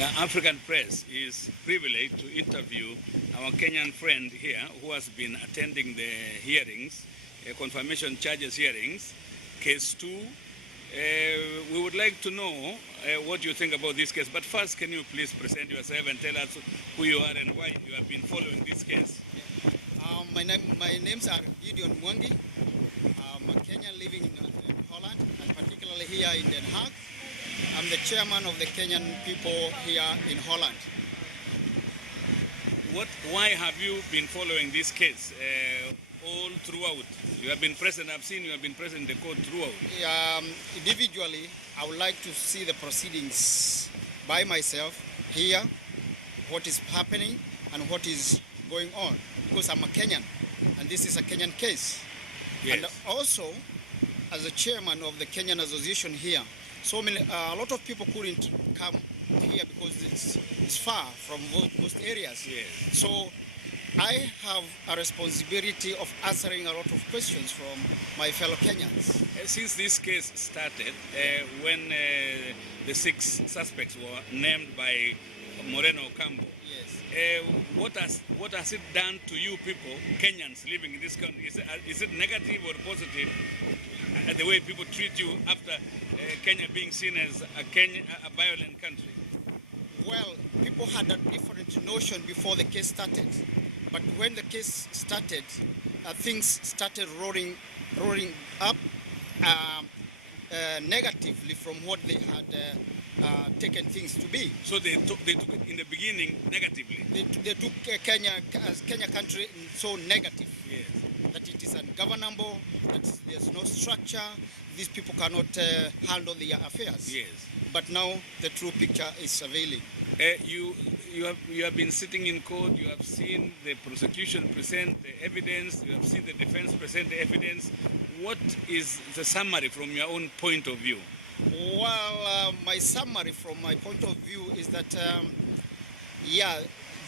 African press is privileged to interview our Kenyan friend here who has been attending the hearings, confirmation charges hearings, case 2. We would like to know what you think about this case. But first, can you please present yourself and tell us who you are and why you have been following this case? My names are Gideon Mwangi. I'm a Kenyan living in Holland, and particularly here in Den Haag. I'm the chairman of the Kenyan people here in Holland. Why have you been following this case all throughout? You have been present, I've seen you have been present in the court throughout. Individually, I would like to see the proceedings by myself here, what is happening and what is going on, because I'm a Kenyan and this is a Kenyan case. Yes. And also, as a chairman of the Kenyan Association here, a lot of people couldn't come here because it's far from most areas. Yes. So I have a responsibility of answering a lot of questions from my fellow Kenyans. Since this case started, when the 6 suspects were named by Moreno Cambo, Yes. what has it done to you people, Kenyans living in this country? Is it negative or positive, the way people treat you after Kenya being seen as a violent country? Well, people had a different notion before the case started. But when the case started, things started roaring up negatively from what they had taken things to be. So they took it in the beginning negatively? They took Kenya country so negative. Yes. That it is ungovernable, that there's no structure, these people cannot handle their affairs. Yes. But now the true picture is availing. You have been sitting in court, you have seen the prosecution present the evidence, you have seen the defense present the evidence. What is the summary from your own point of view? Well, my summary from my point of view is that,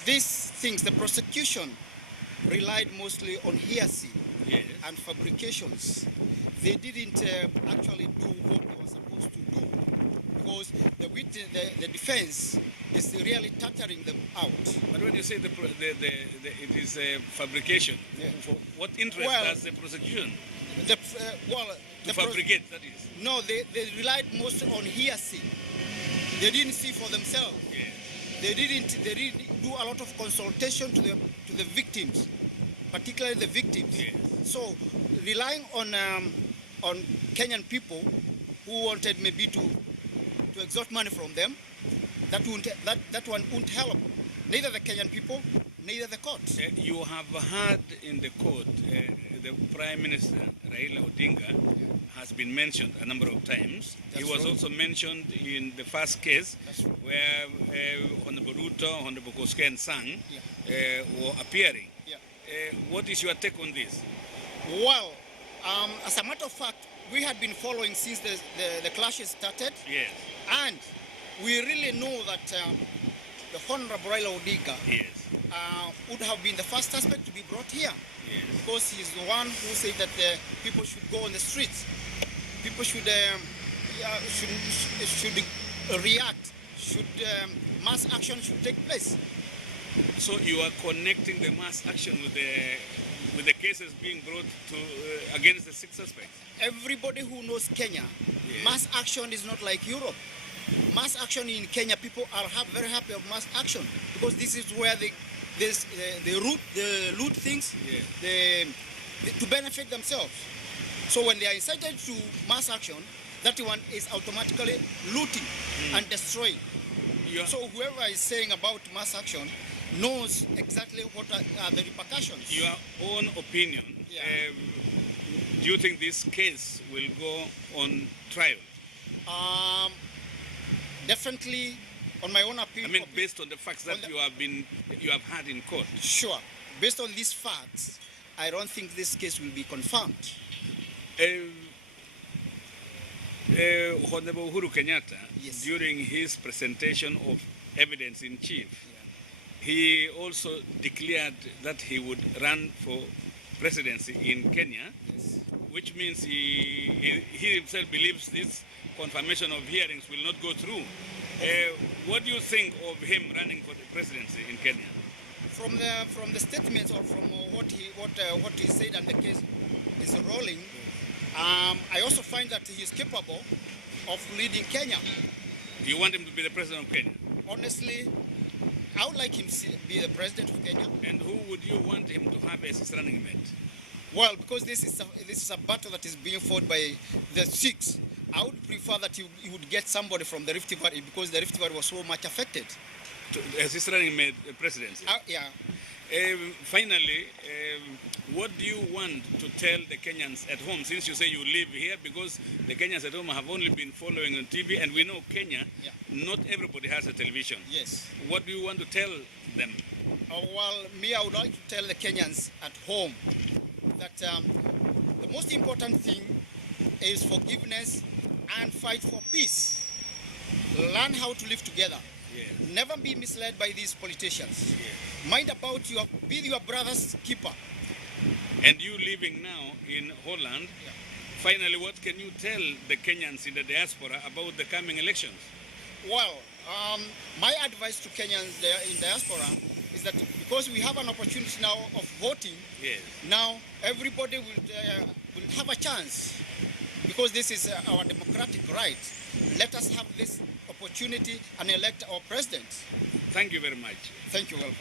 these things, the prosecution relied mostly on hearsay. Yes. And fabrications. They didn't actually do what they were supposed to do, because the defense is really tattering them out. But when you say it is a fabrication, Yeah. what interest does the prosecution to fabricate, that is? No, they relied mostly on hearsay. They didn't see for themselves. Yes. They didn't do a lot of consultation to the victims, particularly the victims. Yes. So relying on Kenyan people who wanted maybe to extort money from them, that one won't help neither the Kenyan people, neither the court. You have heard in the court the Prime Minister Raila Odinga has been mentioned a number of times. That's he was true. also mentioned in the first case. That's true. Where Honorable Ruto, Honorable Koske and Sang Yeah. were appearing. Yeah. What is your take on this? Well, as a matter of fact, we had been following since the clashes started. Yes. And we really know that the Honorable Raila Odinga Yes. would have been the first suspect to be brought here. Yes. Because he's the one who said that people should go on the streets. People should react. Mass action should take place. So you are connecting the mass action with the cases being brought to against the 6 suspects? Everybody who knows Kenya, Yes. mass action is not like Europe. Mass action in Kenya, people are very happy of mass action because this is where they loot things Yes. to benefit themselves. So when they are incited to mass action, that one is automatically looting and destroying. So whoever is saying about mass action knows exactly what are the repercussions. Your own opinion, Yeah. do you think this case will go on trial? Definitely, on my own I opinion. mean, based on the facts that you have had in court. Sure. Based on these facts, I don't think this case will be confirmed. Honorable Uhuru Kenyatta, Yes. during his presentation of evidence in chief, he also declared that he would run for presidency in Kenya, Yes. which means he himself believes this confirmation of hearings will not go through. What do you think of him running for the presidency in Kenya? From the statements or from what he said and the case is rolling, I also find that he is capable of leading Kenya. You want him to be the president of Kenya? Honestly, I would like him to be the president of Kenya. And who would you want him to have as his running mate? Well, because this is a battle that is being fought by the Sikhs, I would prefer that he would get somebody from the Rift Valley, because the Rift Valley was so much affected. As his running mate presidency? Yeah. Finally, what do you want to tell the Kenyans at home, since you say you live here? Because the Kenyans at home have only been following on TV, and we know Kenya, not everybody has a television. Yes. What do you want to tell them? Well, I would like to tell the Kenyans at home that the most important thing is forgiveness and fight for peace. Learn how to live together. Yes. Never be misled by these politicians. Yes. Mind about be your brother's keeper. And you living now in Holland, finally, what can you tell the Kenyans in the diaspora about the coming elections? Well, my advice to Kenyans in diaspora is that because we have an opportunity now of voting, now everybody will have a chance, because this is our democratic right. Let us have this opportunity and elect our president. Thank you very much. Thank you. Welcome.